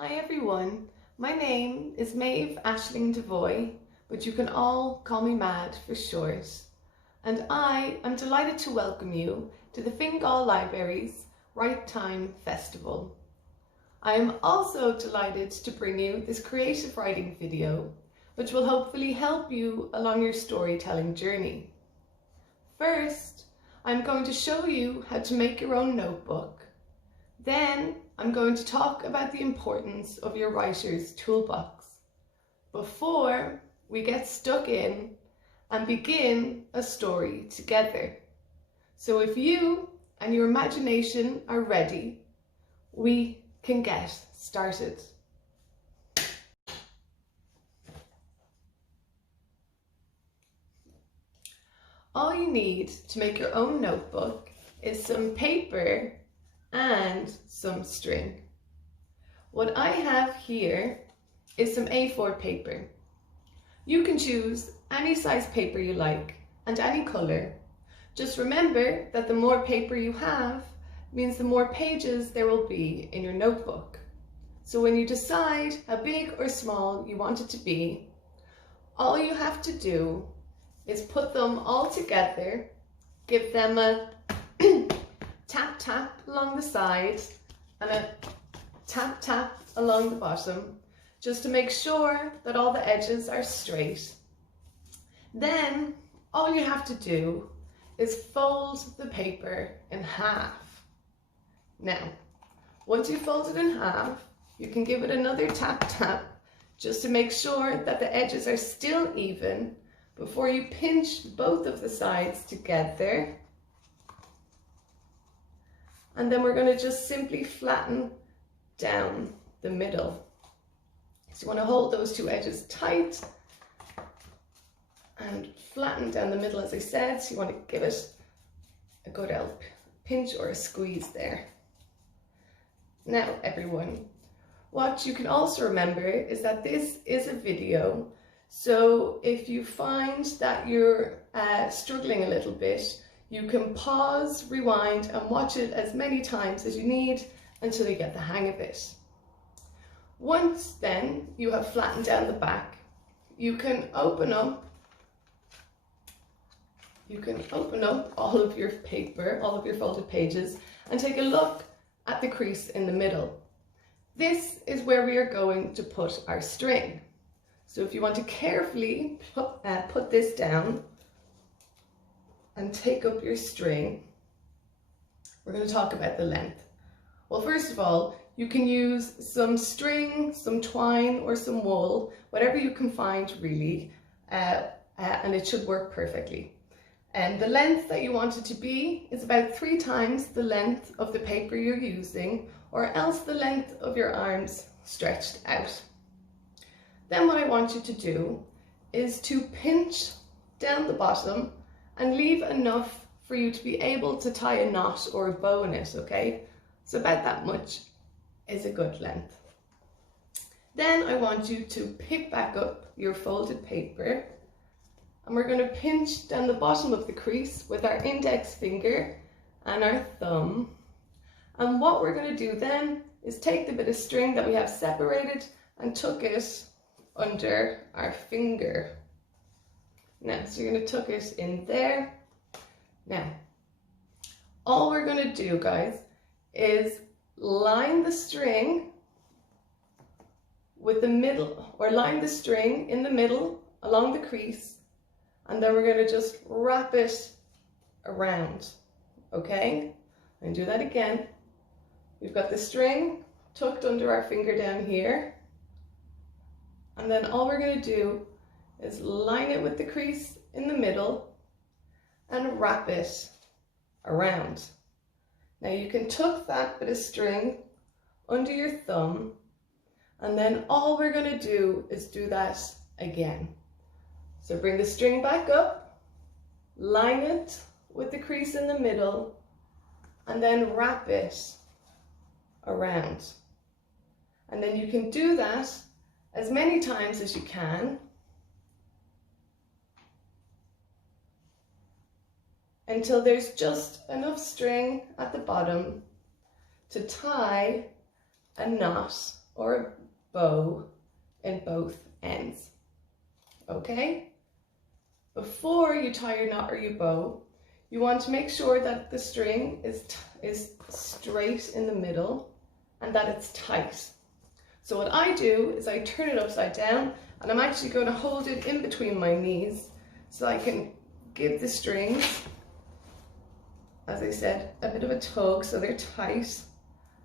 Hi everyone, my name is Maeve Devoy, but you can all call me Mad for short. And I am delighted to welcome you to the Fingal Library's Right Time Festival. I am also delighted to bring you this creative writing video, which will hopefully help you along your storytelling journey. First, I'm going to show you how to make your own notebook. Then I'm going to talk about the importance of your writer's toolbox before we get stuck in and begin a story together. So if you and your imagination are ready, we can get started. All you need to make your own notebook is some paper and some string. What I have here is some A4 paper. You can choose any size paper you like and any color. Just remember that the more paper you have means the more pages there will be in your notebook. So when you decide how big or small you want it to be, all you have to do is put them all together, give them a tap tap along the side and a tap tap along the bottom, just to make sure that all the edges are straight. Then all you have to do is fold the paper in half. Now, once you fold it in half, you can give it another tap tap just to make sure that the edges are still even before you pinch both of the sides together. And then we're going to just simply flatten down the middle. So you want to hold those two edges tight and flatten down the middle, as I said. So you want to give it a good old pinch or a squeeze there. Now everyone, what you can also remember is that this is a video. So if you find that you're struggling a little bit, you can pause, rewind and watch it as many times as you need until you get the hang of it. Once then you have flattened down the back, you can open up all of your paper, all of your folded pages, and take a look at the crease in the middle. This is where we are going to put our string. So if you want to carefully put this down and take up your string, we're going to talk about the length. Well, first of all, you can use some string, some twine or some wool, whatever you can find really, and it should work perfectly. And the length that you want it to be is about 3 times the length of the paper you're using, or else the length of your arms stretched out. Then what I want you to do is to pinch down the bottom and leave enough for you to be able to tie a knot or a bow in it, okay? So about that much is a good length. Then I want you to pick back up your folded paper and we're going to pinch down the bottom of the crease with our index finger and our thumb. And what we're going to do then is take the bit of string that we have separated and tuck it under our finger. Now, so you're going to tuck it in there. Now, all we're going to do, guys, is line the string with the middle, or line the string in the middle along the crease, and then we're going to just wrap it around, okay? And do that again. We've got the string tucked under our finger down here, and then all we're going to do is line it with the crease in the middle and wrap it around. Now you can tuck that bit of string under your thumb, and then all we're going to do is do that again. So bring the string back up, line it with the crease in the middle, and then wrap it around. And then you can do that as many times as you can until there's just enough string at the bottom to tie a knot or a bow in both ends. Okay? Before you tie your knot or your bow, you want to make sure that the string is straight in the middle and that it's tight. So what I do is I turn it upside down, and I'm actually going to hold it in between my knees so I can give the strings, as I said, a bit of a tug so they're tight.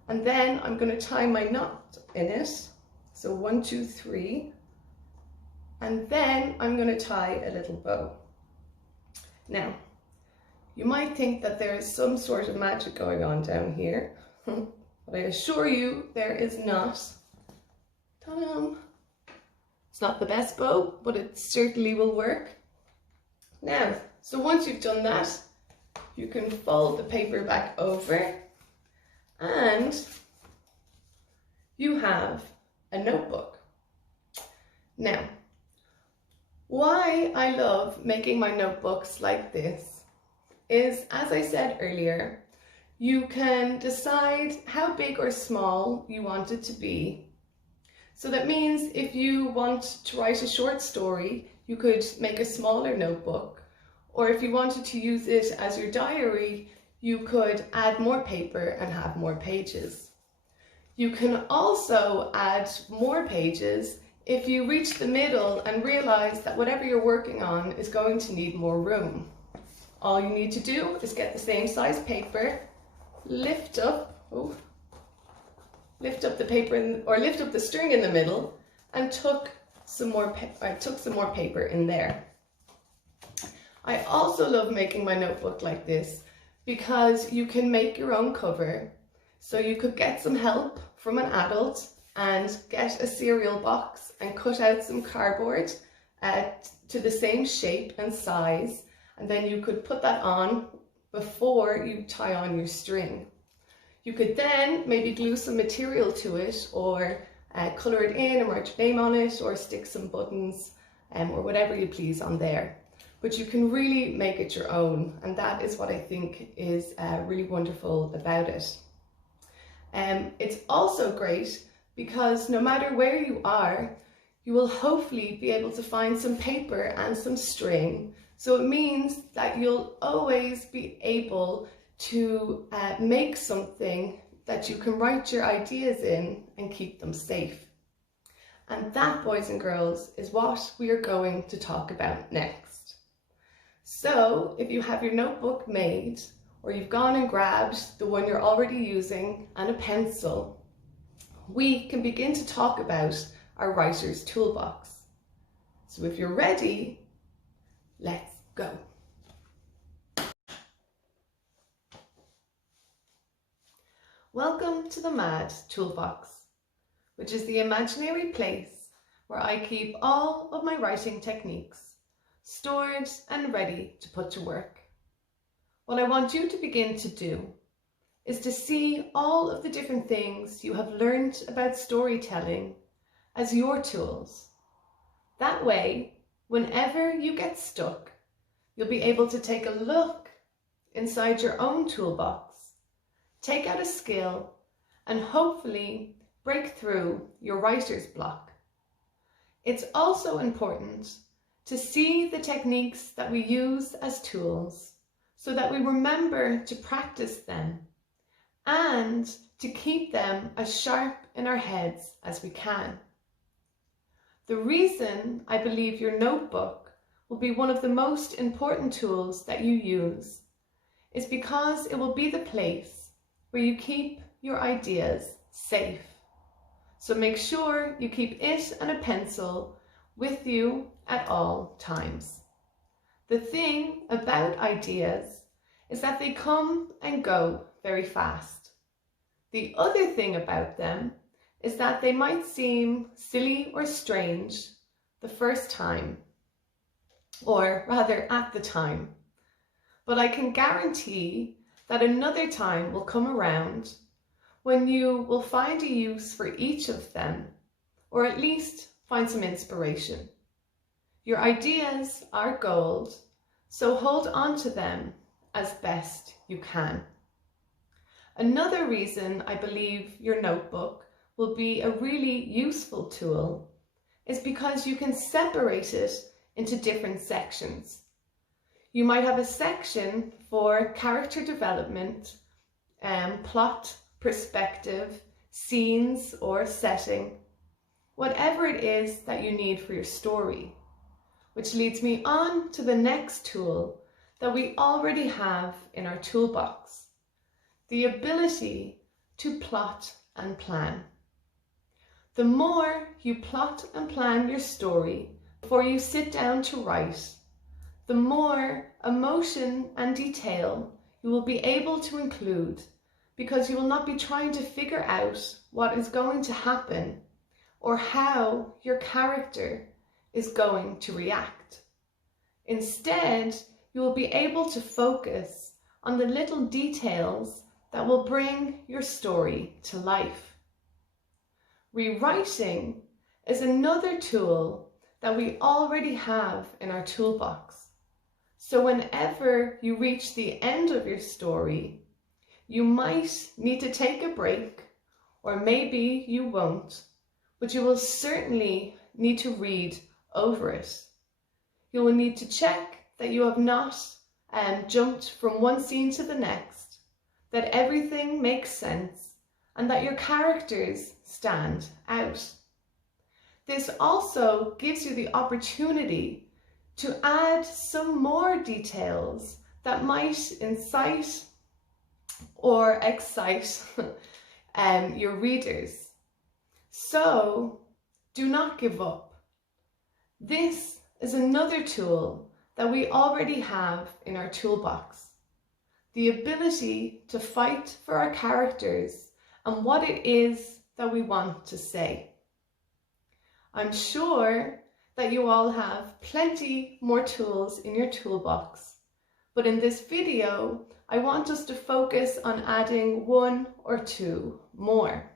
And then I'm going to tie my knot in it. So 1, 2, 3. And then I'm going to tie a little bow. Now, you might think that there is some sort of magic going on down here, but I assure you there is not. Ta-da! It's not the best bow, but it certainly will work. Now, so once you've done that, you can fold the paper back over and you have a notebook. Now, why I love making my notebooks like this is, as I said earlier, you can decide how big or small you want it to be. So that means if you want to write a short story, you could make a smaller notebook, or if you wanted to use it as your diary, you could add more paper and have more pages. You can also add more pages if you reach the middle and realize that whatever you're working on is going to need more room. All you need to do is get the same size paper, lift up the paper or lift up the string in the middle, and took some more paper in there. I also love making my notebook like this because you can make your own cover. So you could get some help from an adult and get a cereal box and cut out some cardboard to the same shape and size, and then you could put that on before you tie on your string. You could then maybe glue some material to it, or colour it in and write your name on it, or stick some buttons or whatever you please on there. But you can really make it your own, and that is what I think is really wonderful about it. It's also great because no matter where you are, you will hopefully be able to find some paper and some string. So it means that you'll always be able to make something that you can write your ideas in and keep them safe. And that, boys and girls, is what we are going to talk about next. So if you have your notebook made, or you've gone and grabbed the one you're already using and a pencil, we can begin to talk about our writer's toolbox. So if you're ready, let's go. Welcome to the Mad Toolbox, which is the imaginary place where I keep all of my writing techniques stored and ready to put to work. What I want you to begin to do is to see all of the different things you have learned about storytelling as your tools. That way, whenever you get stuck, you'll be able to take a look inside your own toolbox, take out a skill, and hopefully break through your writer's block. It's also important to see the techniques that we use as tools so that we remember to practice them and to keep them as sharp in our heads as we can. The reason I believe your notebook will be one of the most important tools that you use is because it will be the place where you keep your ideas safe. So make sure you keep it and a pencil with you at all times. The thing about ideas is that they come and go very fast. The other thing about them is that they might seem silly or strange the first time, or rather at the time. But I can guarantee that another time will come around when you will find a use for each of them, or at least find some inspiration. Your ideas are gold, so hold on to them as best you can. Another reason I believe your notebook will be a really useful tool is because you can separate it into different sections. You might have a section for character development, plot, perspective, scenes or setting, whatever it is that you need for your story. Which leads me on to the next tool that we already have in our toolbox, the ability to plot and plan. The more you plot and plan your story before you sit down to write, the more emotion and detail you will be able to include, because you will not be trying to figure out what is going to happen or how your character is going to react. Instead, you will be able to focus on the little details that will bring your story to life. Rewriting is another tool that we already have in our toolbox. So whenever you reach the end of your story, you might need to take a break, or maybe you won't, but you will certainly need to read over it. You will need to check that you have not jumped from one scene to the next, that everything makes sense, and that your characters stand out. This also gives you the opportunity to add some more details that might incite or excite your readers. So do not give up. This is another tool that we already have in our toolbox. The ability to fight for our characters and what it is that we want to say. I'm sure that you all have plenty more tools in your toolbox, but in this video, I want us to focus on adding one or two more.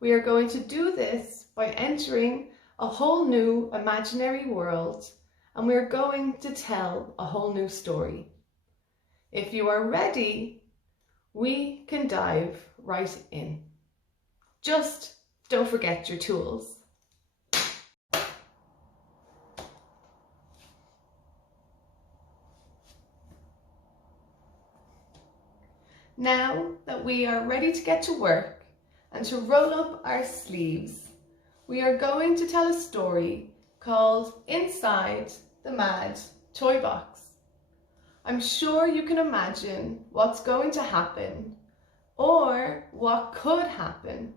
We are going to do this by entering a whole new imaginary world, and we are going to tell a whole new story. If you are ready, we can dive right in. Just don't forget your tools. Now that we are ready to get to work and to roll up our sleeves, we are going to tell a story called Inside the Mad Toy Box. I'm sure you can imagine what's going to happen or what could happen,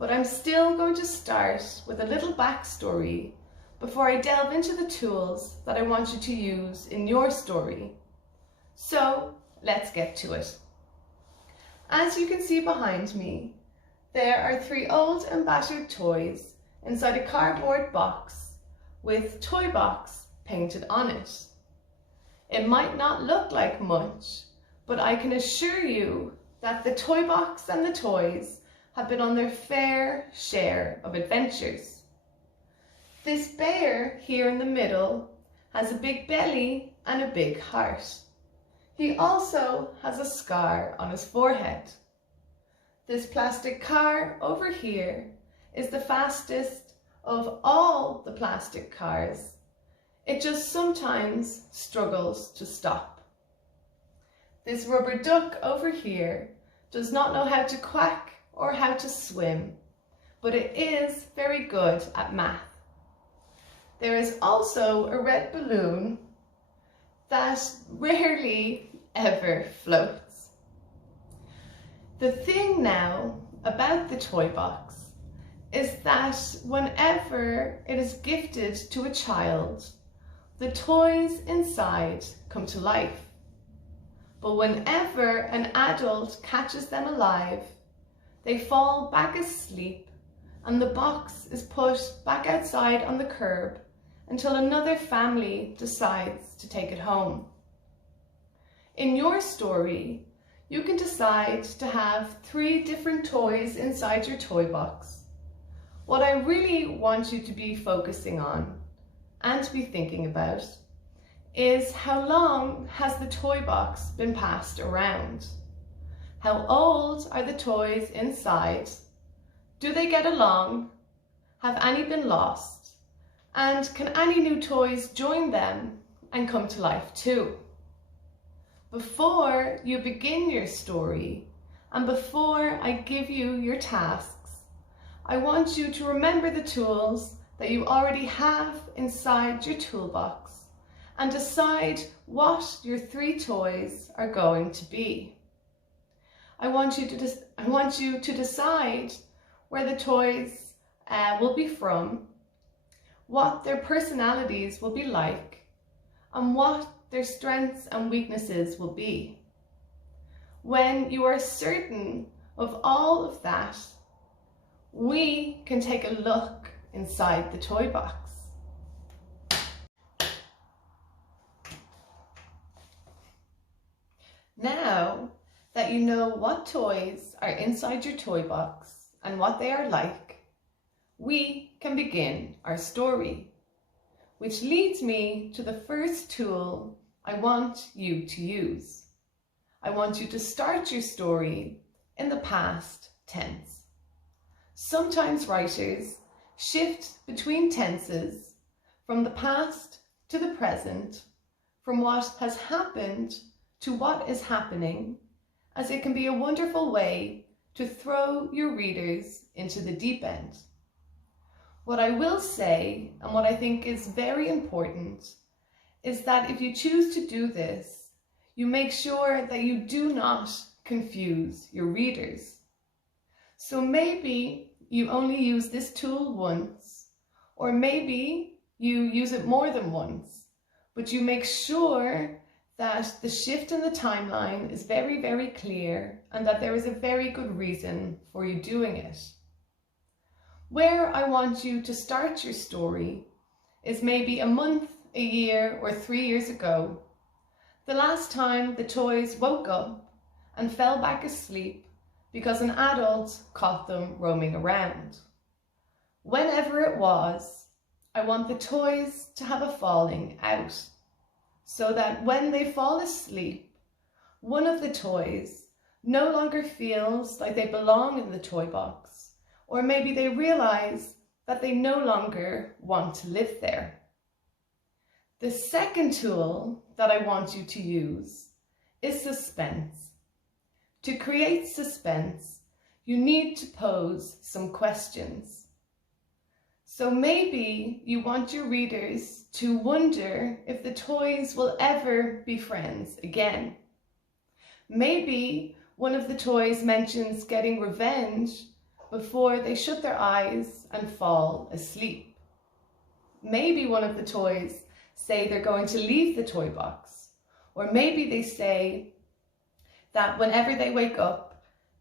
but I'm still going to start with a little backstory before I delve into the tools that I want you to use in your story. So let's get to it. As you can see behind me, there are 3 old and battered toys inside a cardboard box with Toy Box painted on it. It might not look like much, but I can assure you that the Toy Box and the toys have been on their fair share of adventures. This bear here in the middle has a big belly and a big heart. He also has a scar on his forehead. This plastic car over here is the fastest of all the plastic cars. It just sometimes struggles to stop. This rubber duck over here does not know how to quack or how to swim, but it is very good at math. There is also a red balloon that rarely ever floats. The thing now about the toy box is that whenever it is gifted to a child, the toys inside come to life. But whenever an adult catches them alive, they fall back asleep and the box is put back outside on the curb until another family decides to take it home. In your story, you can decide to have 3 different toys inside your toy box. What I really want you to be focusing on and to be thinking about is how long has the toy box been passed around? How old are the toys inside? Do they get along? Have any been lost? And can any new toys join them and come to life too? Before you begin your story, and before I give you your tasks, I want you to remember the tools that you already have inside your toolbox and decide what your 3 toys are going to be. I want you to decide where the toys will be from, what their personalities will be like, and what their strengths and weaknesses will be. When you are certain of all of that, we can take a look inside the toy box. Now that you know what toys are inside your toy box and what they are like, we can begin our story, which leads me to the first tool I want you to use. I want you to start your story in the past tense. Sometimes writers shift between tenses from the past to the present, from what has happened to what is happening, as it can be a wonderful way to throw your readers into the deep end. What I will say, and what I think is very important, is that if you choose to do this, you make sure that you do not confuse your readers. So maybe you only use this tool once, or maybe you use it more than once, but you make sure that the shift in the timeline is very, very clear and that there is a very good reason for you doing it. Where I want you to start your story is maybe a month, a year, or 3 years ago, the last time the toys woke up and fell back asleep because an adult caught them roaming around. Whenever it was, I want the toys to have a falling out, so that when they fall asleep, one of the toys no longer feels like they belong in the toy box, or maybe they realize that they no longer want to live there. The second tool that I want you to use is suspense. To create suspense, you need to pose some questions. So maybe you want your readers to wonder if the toys will ever be friends again. Maybe one of the toys mentions getting revenge before they shut their eyes and fall asleep. Maybe one of the toys say they're going to leave the toy box, or maybe they say that whenever they wake up,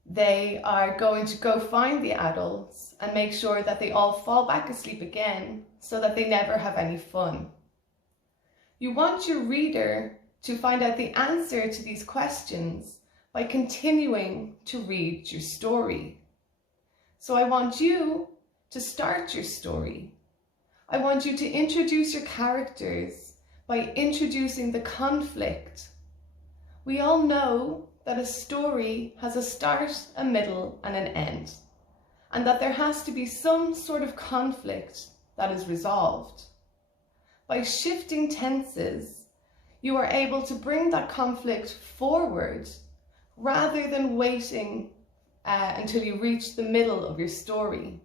they are going to go find the adults and make sure that they all fall back asleep again so that they never have any fun. You want your reader to find out the answer to these questions by continuing to read your story. So I want you to start your story. I want you to introduce your characters by introducing the conflict. We all know that a story has a start, a middle, and an end, and that there has to be some sort of conflict that is resolved. By shifting tenses, you are able to bring that conflict forward rather than waiting until you reach the middle of your story.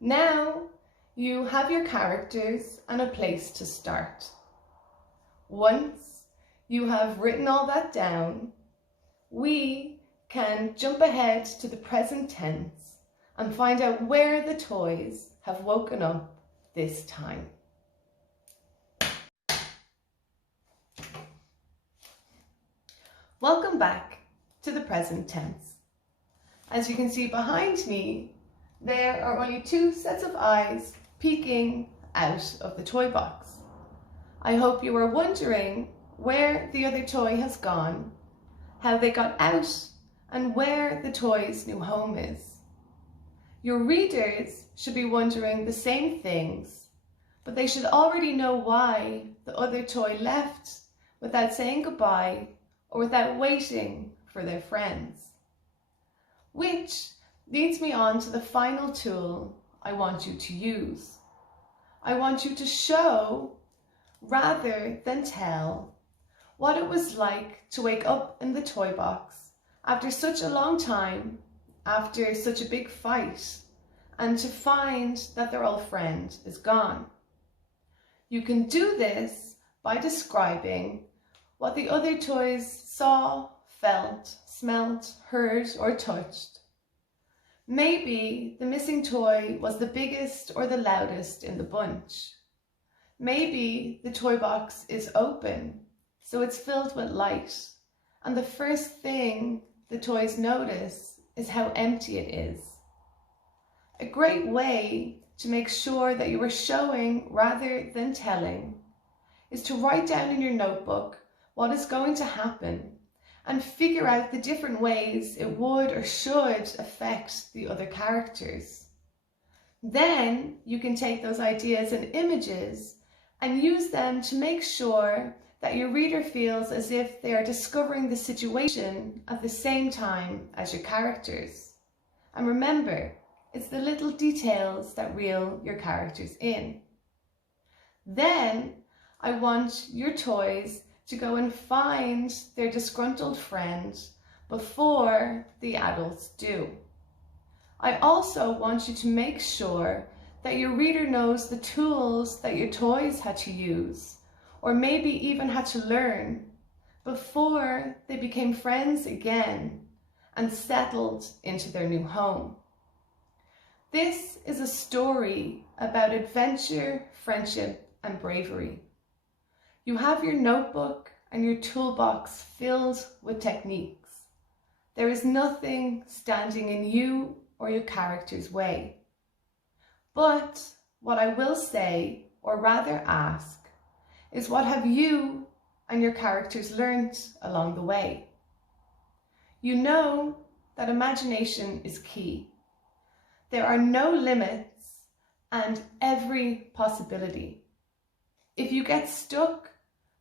Now you have your characters and a place to start. Once you have written all that down, we can jump ahead to the present tense and find out where the toys have woken up this time. Welcome back to the present tense. As you can see behind me, there are only 2 sets of eyes peeking out of the toy box. I hope you are wondering where the other toy has gone, how they got out, and where the toy's new home is. Your readers should be wondering the same things, but they should already know why the other toy left without saying goodbye or without waiting for their friends. Which leads me on to the final tool I want you to use. I want you to show, rather than tell, what it was like to wake up in the toy box after such a long time, after such a big fight, and to find that their old friend is gone. You can do this by describing what the other toys saw, felt, smelt, heard, or touched. Maybe the missing toy was the biggest or the loudest in the bunch. Maybe the toy box is open, so it's filled with light, and the first thing the toys notice is how empty it is. A great way to make sure that you are showing rather than telling is to write down in your notebook what is going to happen and figure out the different ways it would or should affect the other characters. Then you can take those ideas and images and use them to make sure that your reader feels as if they are discovering the situation at the same time as your characters. And remember, it's the little details that reel your characters in. Then I want your toys to go and find their disgruntled friend before the adults do. I also want you to make sure that your reader knows the tools that your toys had to use, or maybe even had to learn, before they became friends again and settled into their new home. This is a story about adventure, friendship, and bravery. You have your notebook and your toolbox filled with techniques. There is nothing standing in you or your character's way. But what I will say, or rather ask, is what have you and your characters learnt along the way? You know that imagination is key. There are no limits and every possibility. If you get stuck,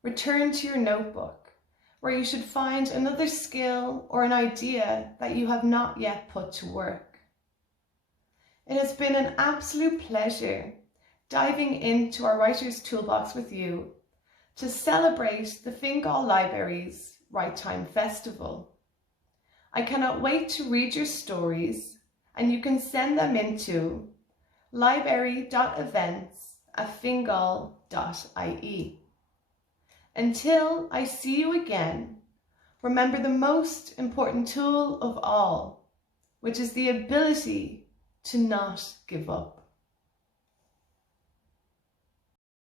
return to your notebook, where you should find another skill or an idea that you have not yet put to work. It has been an absolute pleasure diving into our Writer's Toolbox with you to celebrate the Fingal Library's Write Time Festival. I cannot wait to read your stories, and you can send them into library.events@fingal.ie. Until I see you again, remember the most important tool of all, which is the ability to not give up.